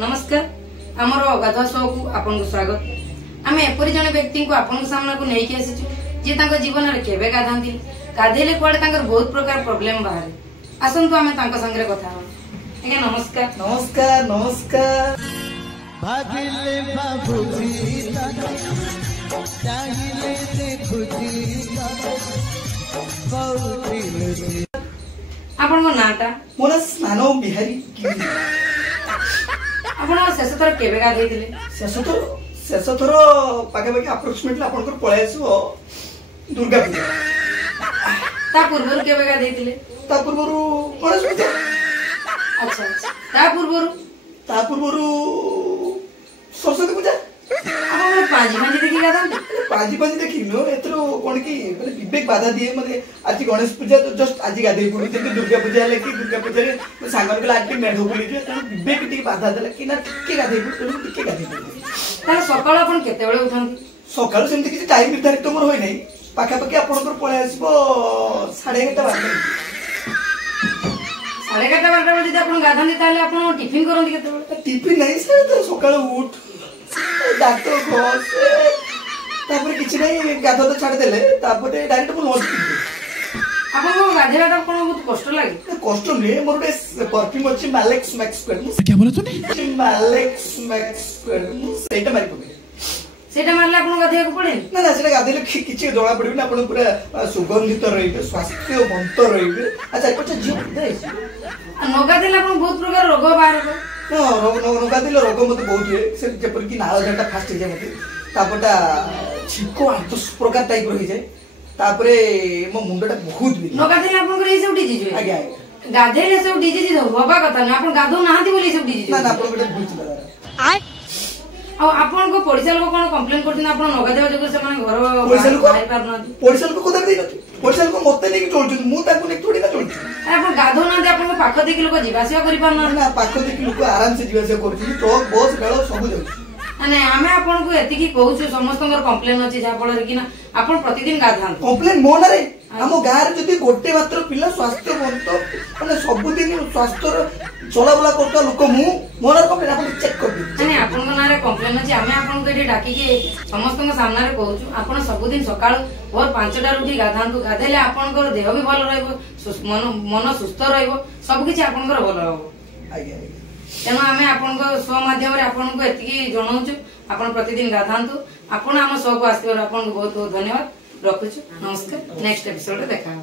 नमस्कार आमर गाधुआ शो को आपन को स्वागत। आम एपरी जने व्यक्ति को आपन सामना को नहीं आसीचु जे तांको जीवन रे केबे गाधांती गाधेले कुआडे तांकर बहुत प्रकार प्रॉब्लम बाहर आसंतु आमे तांको संगे कथा हो। आज्ञा नमस्कार। नमस्कार नमस्कार भागिले बाबूजी चाहिए देखुजी बहुती आपन को नाटा मोर स्नानो बिहारी आपन शेष थर केबे गाधेइतिले? शेष थर पाखे पाखे अप्रोक्सीमेटली आपनकर पळाय आसो दुर्गा पूजा। ता पूर्वरु केबे गाधेइतिले? ता पूर्वरु गणेश पूजा। अच्छा अच्छा ता पूर्वरु सरस्वती पूजा। आपन पांजी देखि गाधांती? पांजी देखि नो एतरो कोन की माने विवेक बाधा दिए माने आज गणेश पूजा तो जस्ट आज गाधे पड़ी जे दुर्गा पूजा ले कि दुर्गा पूजा रे सांगर के आज मेढो बोली जे विवेक टिके बाधा देला कि ना टिके गाधे पड़ी टिके गाधे पड़ी। ताले सकाळ आपन केते बेले उठंती? सकाळ सेमति कि टाइम निर्धारित मोर होय नै पाखा पाखी आपनकर पळे आसीबो 11:30 12 11:30 12 बजे आपन गाधांती ताले आपन टिफिन करंती केते बेले? टिफिन नै से तो सकाळ उठ दांत घस तापर किछि नै गाधो तो छाड़ देले तापर डायरेक्ट को लॉन्च कर आपन को गाधेलाटा कोन बहुत कष्ट लागे? कष्ट नै मोर बे परफ्यूम अछि मैलेक्स मैक्स स्क्वाड। क्या बोला तूने? मैलेक्स मैक्स स्क्वाड सेटा मारि पके सेटा मारले आपन गाधेया को पड़े ना ना सेटा गाधेले किछि जळा पड़बे ना आपन पूरा सुगंधित रहिबे स्वास्थ्यवंत रहिबे। अच्छा कुछ जीव दे नगाधेला आपन बहुत प्रकार रोग बाहर रोग नगाधेले रोग मते बहुत हुए से जेपर कि नाळ जटा फास्ट हे जाय मते तापटा छिको आंतस प्रकार टाइप रहि जाय तापरे मो मुंडटा बहुत भी नगाधेला आपन करे सब डिजीज आज्ञा गाधेले सब डिजीज होबा कथा ना आपन गाधो नाहंती बोली सब डिजीज ना ना आपन बेटा भूल चला आय आ आपन को पड़िसा लोग कोन कंप्लेन करथिन आपन नगाधेवा जगर से माने घर पड़िसा लोग बाहर पार नाथि पड़िसा लोग को दे नथि पड़िसा लोग मते नै चलछु मु ताकू नै थोड़ी ना चलछु आपन गाधो ना दे आपन पाख देखि लोग जीवासिया करि पार ना ना पाख देखि लोग आराम से जीवासिया करछु ट्रक बस गाड़ो सब जाउछु अने आमे आपन को एति की कहूछु समस्तंगर कंप्लेन अछि जा पड़र कि ना आपन प्रतिदिन गाधान कंप्लेन मोन रे हमो गार जदी गोटे मात्र पिला स्वास्थ्यवंत माने सब दिन स्वास्थ्य चला बला करता लोक मु मोर कंप्लेन आपन चेक कर दे अने आपन को नारे कंप्लेन अछि आमे आपन को एठी डाकी के समस्तंग सामना रे कहूछु आपन सब दिन सकाळ भोर 5टा उठी गाधांतु गाधेले आपन को देह भी भल रहइबो मन सुस्थ रहइबो सब किछि आपन को भल रहबो। आज्ञा तेना आमे आपन को शो माध्यम रे आपन को एति जणाउछु आपन प्रतिदिन गाधांतु आपन हम शो को आस्थिबार आपन को बहुत बहुत धन्यवाद रखुछु। नमस्कार नेक्स्ट एपिसोड रे देखा हो।